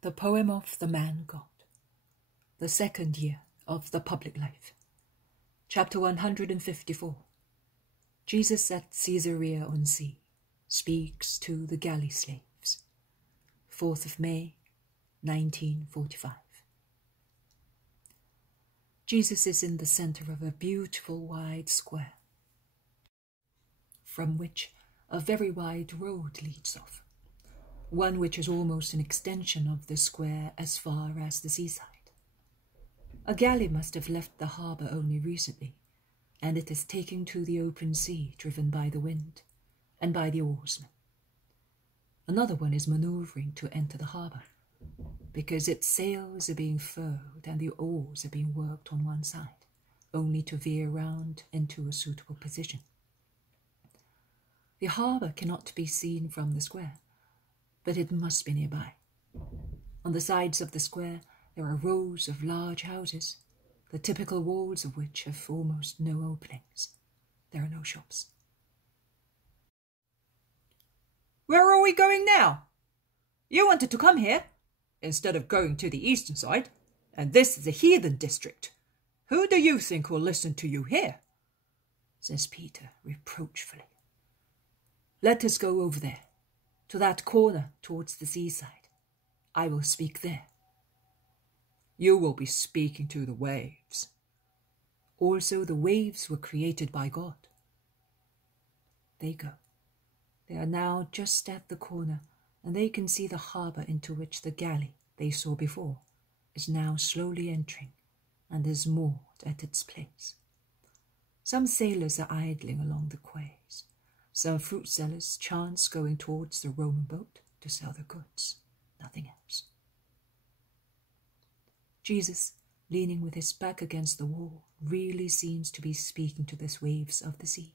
The Poem of the Man-God, the second year of the public life. Chapter 154. Jesus at Caesarea on Sea speaks to the Galley-Slaves. 4th of May, 1945. Jesus is in the center of a beautiful wide square, from which a very wide road leads off, one which is almost an extension of the square as far as the seaside. A galley must have left the harbour only recently, and it is taking to the open sea, driven by the wind and by the oarsmen. Another one is manoeuvring to enter the harbour, because its sails are being furled and the oars are being worked on one side, only to veer round into a suitable position. The harbour cannot be seen from the square, but it must be nearby. On the sides of the square there are rows of large houses, the typical walls of which have almost no openings. There are no shops. Where are we going now? You wanted to come here, instead of going to the eastern side, and this is a heathen district. Who do you think will listen to you here? Says Peter reproachfully. Let us go over there, to that corner towards the seaside. I will speak there. You will be speaking to the waves. Also the waves were created by God. They go. They are now just at the corner, and they can see the harbour into which the galley they saw before is now slowly entering and is moored at its place. Some sailors are idling along the quays. Some fruit sellers chance going towards the Roman boat to sell their goods, nothing else. Jesus, leaning with his back against the wall, really seems to be speaking to the waves of the sea.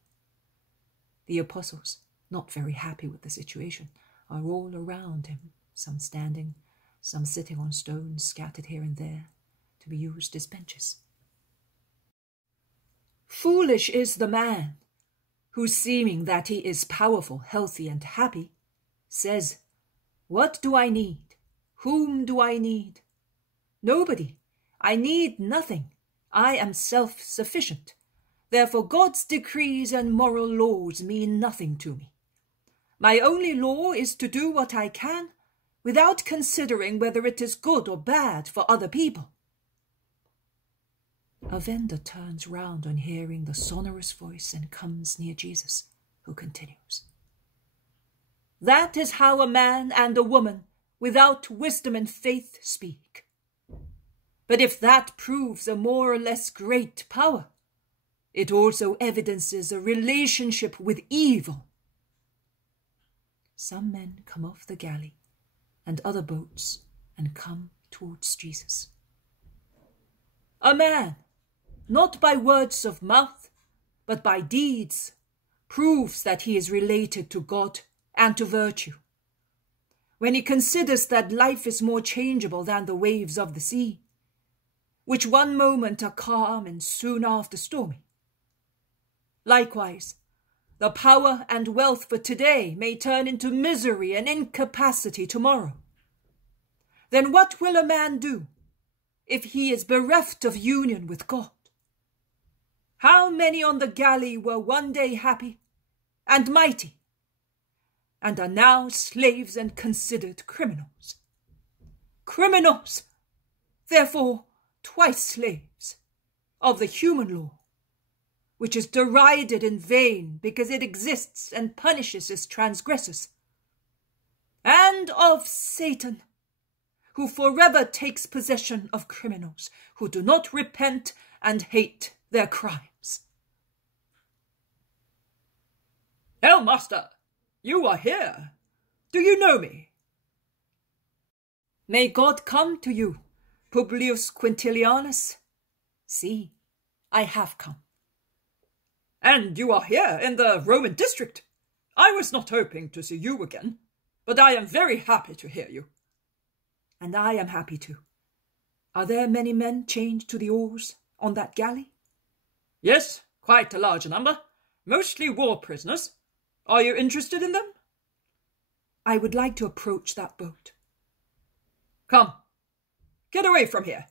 The apostles, not very happy with the situation, are all around him, some standing, some sitting on stones scattered here and there, to be used as benches. Foolish is the man who, seeming that he is powerful, healthy, and happy, says, "What do I need? Whom do I need? Nobody. I need nothing. I am self-sufficient. Therefore God's decrees and moral laws mean nothing to me. My only law is to do what I can, without considering whether it is good or bad for other people." A vendor turns round on hearing the sonorous voice and comes near Jesus, who continues. That is how a man and a woman without wisdom and faith speak. But if that proves a more or less great power, it also evidences a relationship with evil. Some men come off the galley and other boats and come towards Jesus. A man, not by words of mouth, but by deeds, proves that he is related to God and to virtue. When he considers that life is more changeable than the waves of the sea, which one moment are calm and soon after stormy. Likewise, the power and wealth for today may turn into misery and incapacity tomorrow. Then what will a man do if he is bereft of union with God? How many on the galley were one day happy and mighty, and are now slaves and considered criminals? Criminals, therefore, twice slaves of the human law, which is derided in vain because it exists and punishes its transgressors, and of Satan, who forever takes possession of criminals who do not repent and hate their crimes. "Hail, master, you are here. Do you know me?" "May God come to you, Publius Quintilianus." "See, I have come." "And you are here in the Roman district. I was not hoping to see you again, but I am very happy to hear you." "And I am happy too. Are there many men chained to the oars on that galley?" "Yes, quite a large number, mostly war prisoners. Are you interested in them?" "I would like to approach that boat." Come, get away from here.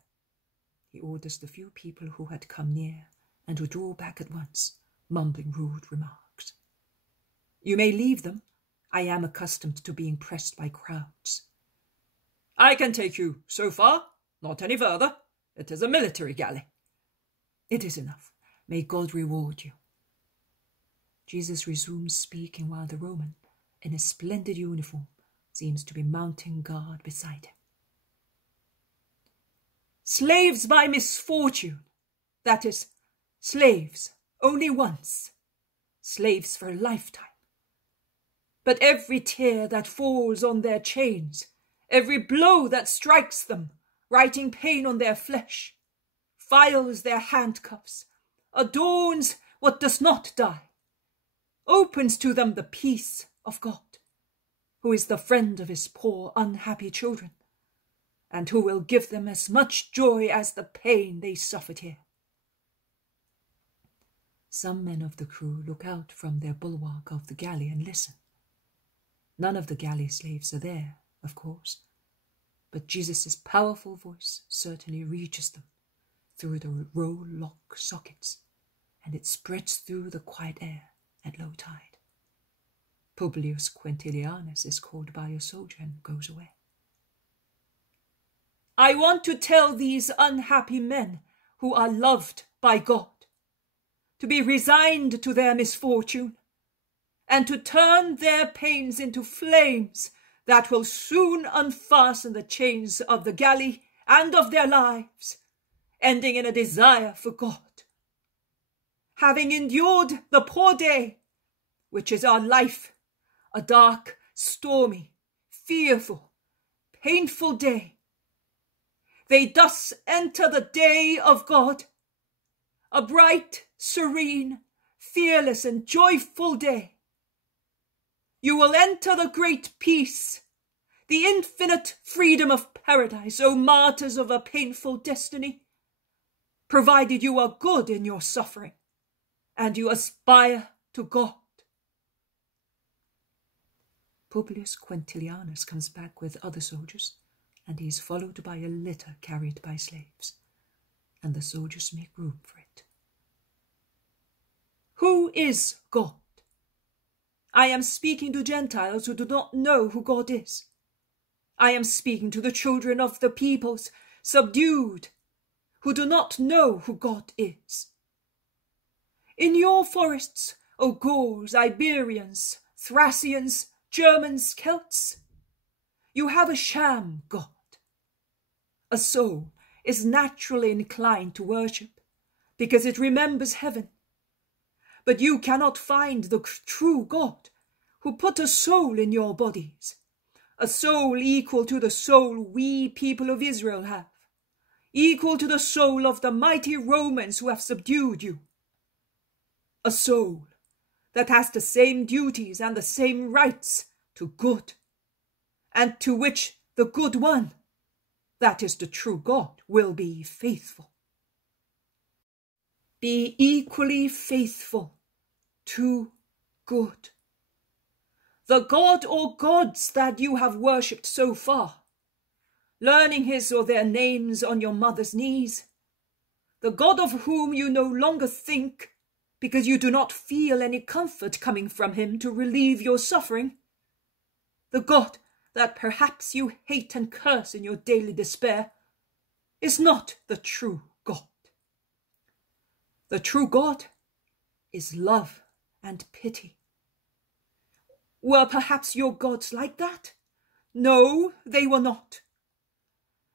He orders the few people who had come near and who draw back at once, mumbling rude remarks. You may leave them. I am accustomed to being pressed by crowds. I can take you so far, not any further. It is a military galley. It is enough. May God reward you. Jesus resumes speaking while the Roman, in a splendid uniform, seems to be mounting guard beside him. Slaves by misfortune, that is, slaves only once, slaves for a lifetime. But every tear that falls on their chains, every blow that strikes them, writing pain on their flesh, files their handcuffs, adorns what does not die, opens to them the peace of God, who is the friend of his poor, unhappy children, and who will give them as much joy as the pain they suffered here. Some men of the crew look out from their bulwark of the galley and listen. None of the Galley-Slaves are there, of course, but Jesus' powerful voice certainly reaches them through the row-lock sockets, and it spreads through the quiet air at low tide. Publius Quintilianus is called by a soldier and goes away. I want to tell these unhappy men who are loved by God to be resigned to their misfortune and to turn their pains into flames that will soon unfasten the chains of the galley and of their lives, ending in a desire for God. Having endured the poor day, which is our life, a dark, stormy, fearful, painful day, they thus enter the day of God, a bright, serene, fearless, and joyful day. You will enter the great peace, the infinite freedom of paradise, O martyrs of a painful destiny, provided you are good in your suffering, and you aspire to God. Publius Quintilianus comes back with other soldiers, and he is followed by a litter carried by slaves, and the soldiers make room for it. Who is God? I am speaking to Gentiles who do not know who God is. I am speaking to the children of the peoples, subdued, who do not know who God is. In your forests, O Gauls, Iberians, Thracians, Germans, Celts, you have a sham God. A soul is naturally inclined to worship because it remembers heaven. But you cannot find the true God who put a soul in your bodies, a soul equal to the soul we people of Israel have, equal to the soul of the mighty Romans who have subdued you. A soul that has the same duties and the same rights to good, and to which the good one, that is the true God, will be faithful. Be equally faithful to good. The God or gods that you have worshipped so far, learning his or their names on your mother's knees, the God of whom you no longer think because you do not feel any comfort coming from him to relieve your suffering, the God that perhaps you hate and curse in your daily despair, is not the true God. The true God is love and pity. Were perhaps your gods like that? No, they were not.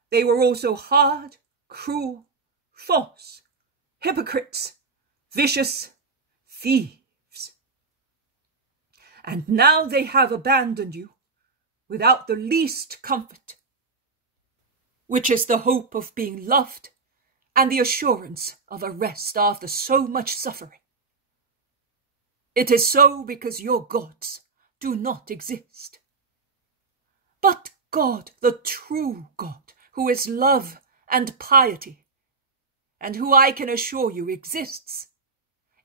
They were also hard, cruel, false, hypocrites, vicious, thieves. And now they have abandoned you without the least comfort, which is the hope of being loved and the assurance of a rest after so much suffering. It is so because your gods do not exist. But God, the true God, who is love and piety, and who I can assure you exists,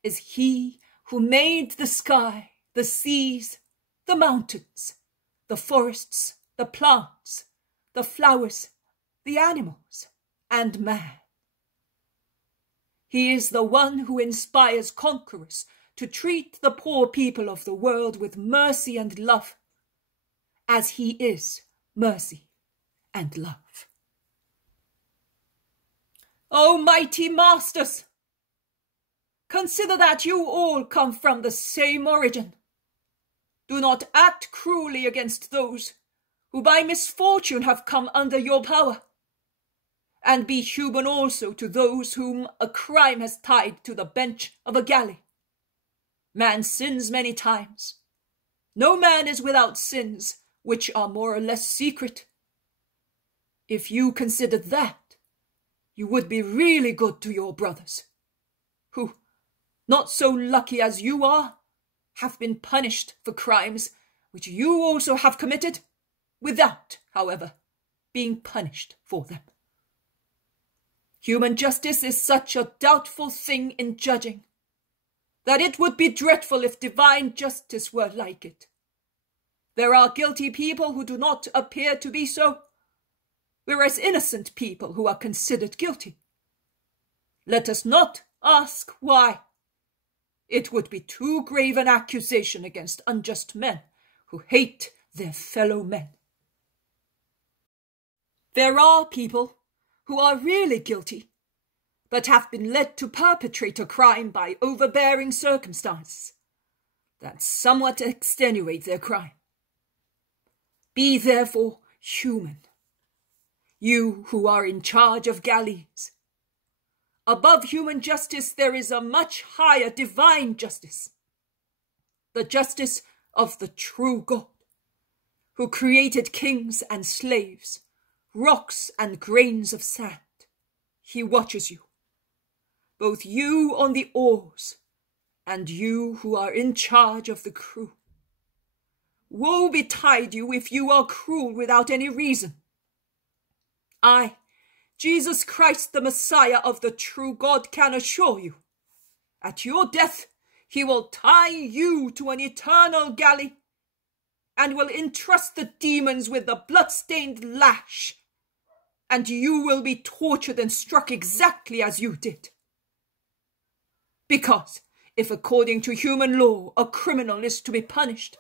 is he who made the sky, the seas, the mountains, the forests, the plants, the flowers, the animals, and man. He is the one who inspires conquerors to treat the poor people of the world with mercy and love, as he is mercy and love. O mighty masters, consider that you all come from the same origin. Do not act cruelly against those who by misfortune have come under your power, and be human also to those whom a crime has tied to the bench of a galley. Man sins many times. No man is without sins which are more or less secret. If you considered that, you would be really good to your brothers, who, not so lucky as you are, have been punished for crimes which you also have committed, without, however, being punished for them. Human justice is such a doubtful thing in judging, that it would be dreadful if divine justice were like it. There are guilty people who do not appear to be so, whereas innocent people who are considered guilty. Let us not ask why. It would be too grave an accusation against unjust men who hate their fellow men. There are people who are really guilty, but have been led to perpetrate a crime by overbearing circumstances that somewhat extenuate their crime. Be therefore human, you who are in charge of galleys. Above human justice there is a much higher divine justice, the justice of the true God, who created kings and slaves, rocks and grains of sand. He watches you, both you on the oars and you who are in charge of the crew. Woe betide you if you are cruel without any reason. I, Jesus Christ, the Messiah of the true God, can assure you, at your death he will tie you to an eternal galley and will entrust the demons with the blood-stained lash, and you will be tortured and struck exactly as you did. Because if according to human law a criminal is to be punished,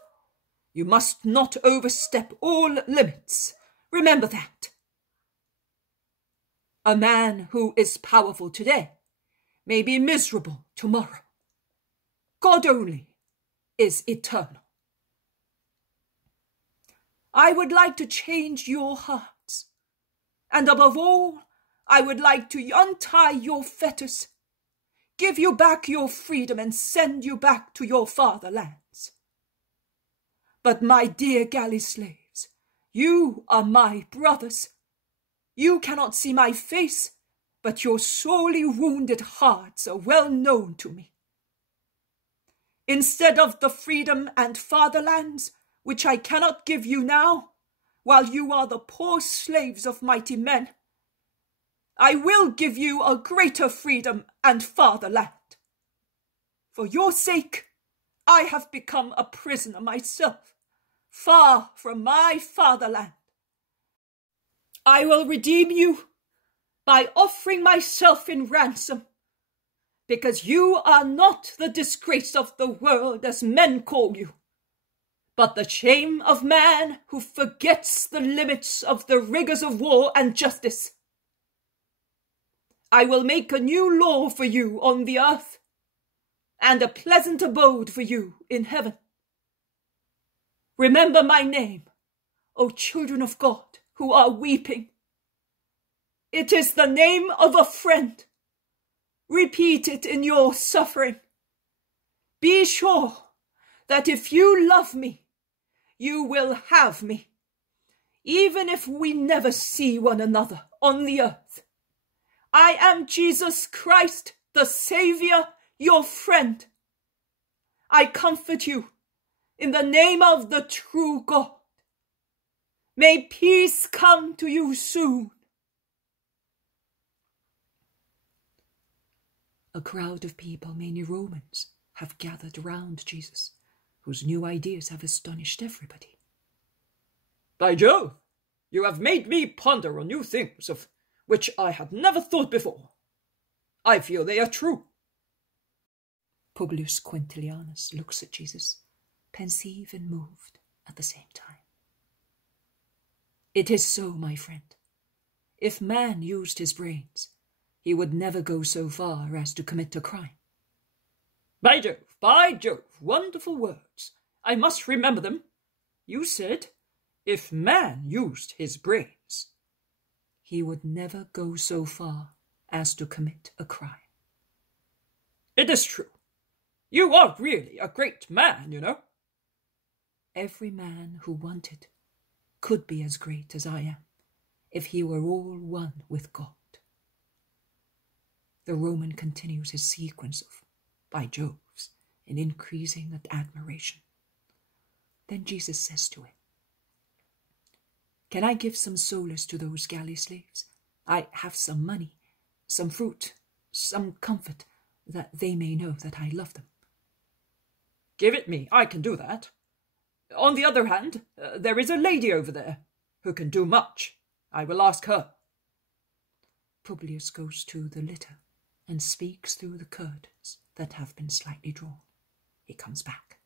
you must not overstep all limits. Remember that. A man who is powerful today may be miserable tomorrow. God only is eternal. I would like to change your hearts, and above all, I would like to untie your fetters, give you back your freedom, and send you back to your fatherlands. But my dear galley slaves, you are my brothers. You cannot see my face, but your sorely wounded hearts are well known to me. Instead of the freedom and fatherlands, which I cannot give you now, while you are the poor slaves of mighty men, I will give you a greater freedom and fatherland. For your sake, I have become a prisoner myself, far from my fatherland. I will redeem you by offering myself in ransom, because you are not the disgrace of the world as men call you, but the shame of man who forgets the limits of the rigors of war and justice. I will make a new law for you on the earth, and a pleasant abode for you in heaven. Remember my name, O children of God, who are weeping. It is the name of a friend. Repeat it in your suffering. Be sure that if you love me, you will have me, even if we never see one another on the earth. I am Jesus Christ, the Saviour, your friend. I comfort you in the name of the true God. May peace come to you soon. A crowd of people, mainly Romans, have gathered round Jesus, whose new ideas have astonished everybody. By Jove, You have made me ponder on new things of which I had never thought before. I feel they are true. Publius Quintilianus looks at Jesus, pensive and moved at the same time. It is so, my friend. If man used his brains, he would never go so far as to commit a crime. By Jove, wonderful words. I must remember them. You said, if man used his brains, he would never go so far as to commit a crime. It is true. You are really a great man, you know. Every man who wanted could be as great as I am, if he were all one with God. The Roman continues his sequence of by Joves in increasing admiration. Then Jesus says to him, "Can I give some solace to those galley slaves? I have some money, some fruit, some comfort, that they may know that I love them." "Give it me, I can do that. On the other hand, there is a lady over there who can do much. I will ask her." Publius goes to the litter and speaks through the curtains that have been slightly drawn. He comes back.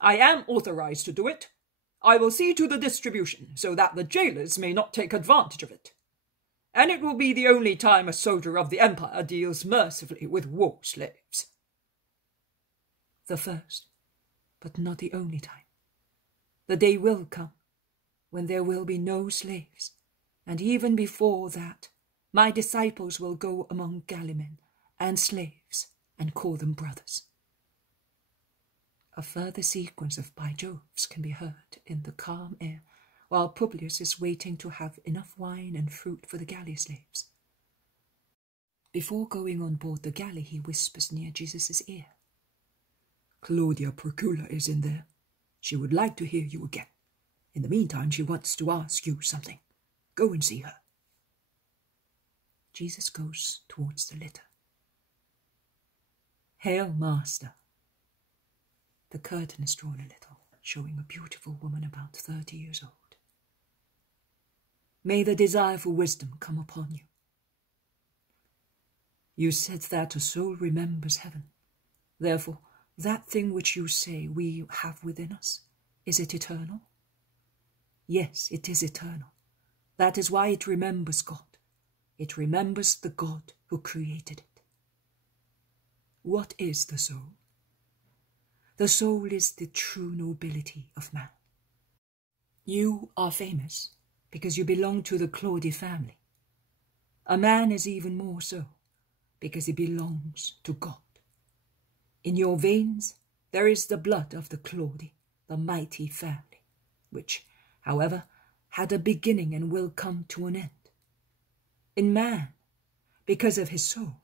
"I am authorized to do it. I will see to the distribution, so that the jailers may not take advantage of it. And it will be the only time a soldier of the empire deals mercifully with war slaves." The first, but not the only time. The day will come when there will be no slaves, and even before that, my disciples will go among galleymen and slaves and call them brothers. A further sequence of by Joves can be heard in the calm air, while Publius is waiting to have enough wine and fruit for the galley slaves. Before going on board the galley, he whispers near Jesus' ear, "Claudia Procula is in there. She would like to hear you again. In the meantime, she wants to ask you something. Go and see her." Jesus goes towards the litter. "Hail, Master." The curtain is drawn a little, showing a beautiful woman about 30 years old. "May the desire for wisdom come upon you. You said that a soul remembers heaven. Therefore, that thing which you say we have within us, is it eternal?" "Yes, it is eternal. That is why it remembers God. It remembers the God who created it." What is the soul? The soul is the true nobility of man. You are famous because you belong to the Claudi family. A man is even more so because he belongs to God. In your veins there is the blood of the Claudi, the mighty family, which, however, had a beginning and will come to an end. In man, because of his soul,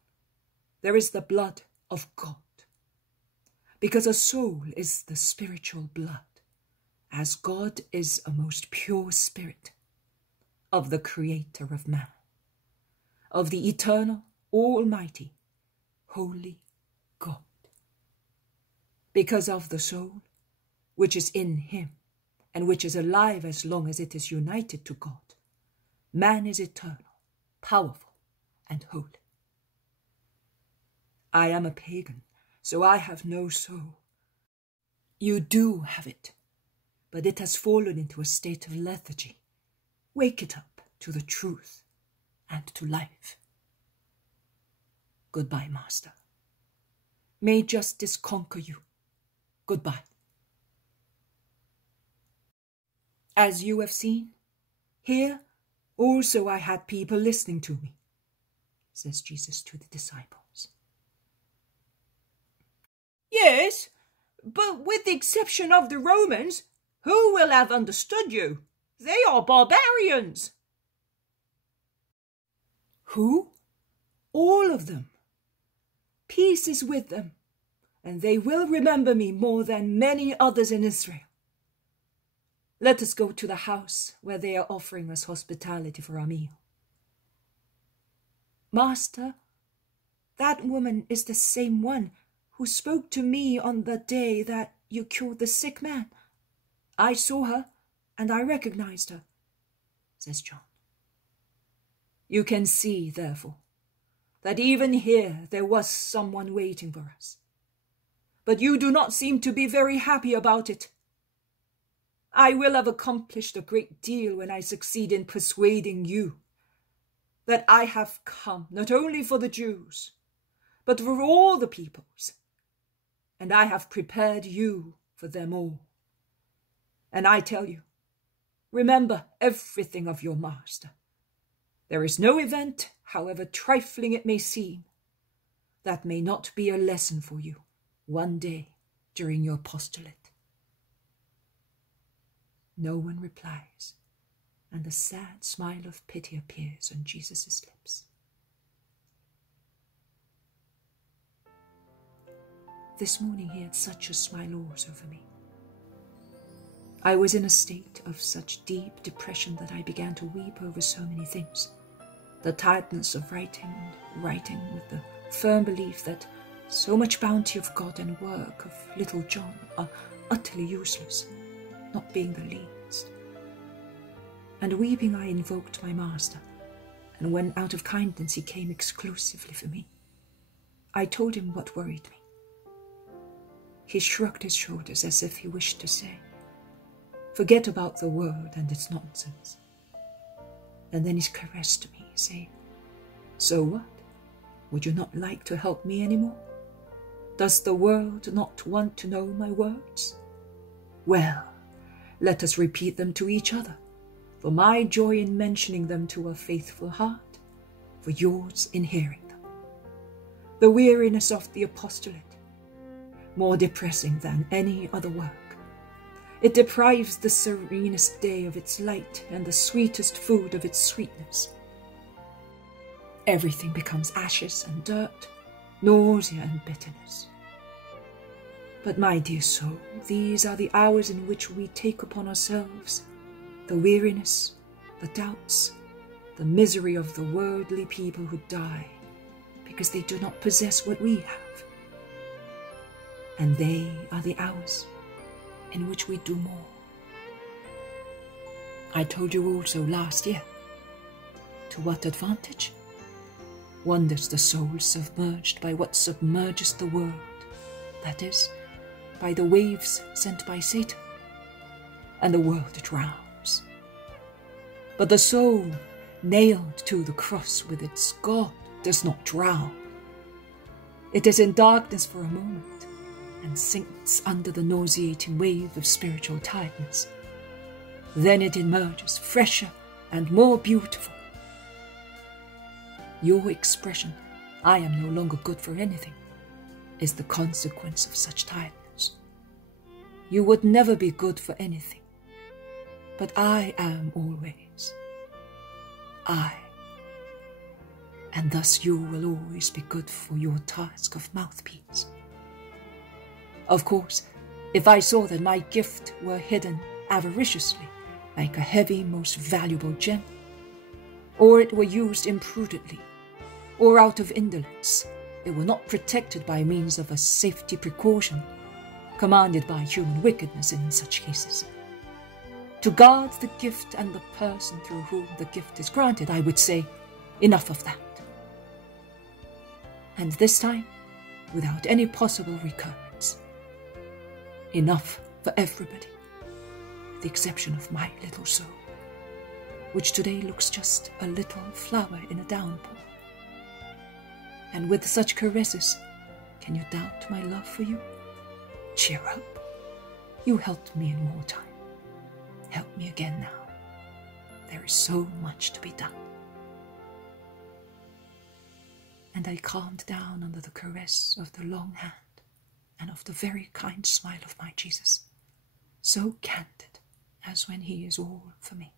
there is the blood of God. Because a soul is the spiritual blood, as God is a most pure spirit, of the Creator of man, of the eternal, almighty, holy God. Because of the soul, which is in him, and which is alive as long as it is united to God, man is eternal, powerful, and holy. I am a pagan, so I have no soul. You do have it, but it has fallen into a state of lethargy. Wake it up to the truth and to life. Goodbye, Master. May justice conquer you. Goodbye. As you have seen, here also I had people listening to me, says Jesus to the disciples. "Yes, but with the exception of the Romans, who will have understood you? They are barbarians." Who? All of them. Peace is with them, and they will remember me more than many others in Israel. Let us go to the house where they are offering us hospitality for our meal. Master, that woman is the same one who spoke to me on the day that you cured the sick man. I saw her, and I recognized her. says John. You can see, therefore, that even here there was someone waiting for us. But you do not seem to be very happy about it. I will have accomplished a great deal when I succeed in persuading you that I have come not only for the Jews, but for all the peoples, and I have prepared you for them all. And I tell you, remember everything of your master. There is no event, however trifling it may seem, that may not be a lesson for you one day during your apostolate. No one replies, and a sad smile of pity appears on Jesus' lips. This morning he had such a smile also for me. I was in a state of such deep depression that I began to weep over so many things. The tiredness of writing with the firm belief that so much bounty of God and work of little John are utterly useless, not being the least. And weeping I invoked my master, and when out of kindness he came exclusively for me, I told him what worried me. He shrugged his shoulders as if he wished to say, forget about the world and its nonsense. And then he caressed me, saying, so what? Would you not like to help me any more? Does the world not want to know my words? Well, let us repeat them to each other, for my joy in mentioning them to a faithful heart, for yours in hearing them. The weariness of the apostolate, more depressing than any other work. It deprives the serenest day of its light and the sweetest food of its sweetness. Everything becomes ashes and dirt, nausea and bitterness. But my dear soul, these are the hours in which we take upon ourselves the weariness, the doubts, the misery of the worldly people who die because they do not possess what we have. And they are the hours in which we do more. I told you also last year. To what advantage? Wanders the soul submerged by what submerges the world, that is, by the waves sent by Satan, and the world drowns. But the soul, nailed to the cross with its God, does not drown. It is in darkness for a moment, and sinks under the nauseating wave of spiritual tiredness. Then it emerges fresher and more beautiful. Your expression, I am no longer good for anything, is the consequence of such tiredness. You would never be good for anything, but I am always. I. And thus you will always be good for your task of mouthpiece. Of course, if I saw that my gift were hidden avariciously, like a heavy, most valuable gem, or it were used imprudently, or out of indolence, it were not protected by means of a safety precaution, commanded by human wickedness in such cases. To guard the gift and the person through whom the gift is granted, I would say, enough of that. And this time, without any possible recurrence. Enough for everybody, with the exception of my little soul, which today looks just a little flower in a downpour. And with such caresses, can you doubt my love for you? Cheer up. You helped me in wartime. Help me again now. There is so much to be done. And I calmed down under the caress of the long hand and of the very kind smile of my Jesus, so candid as when he is all for me.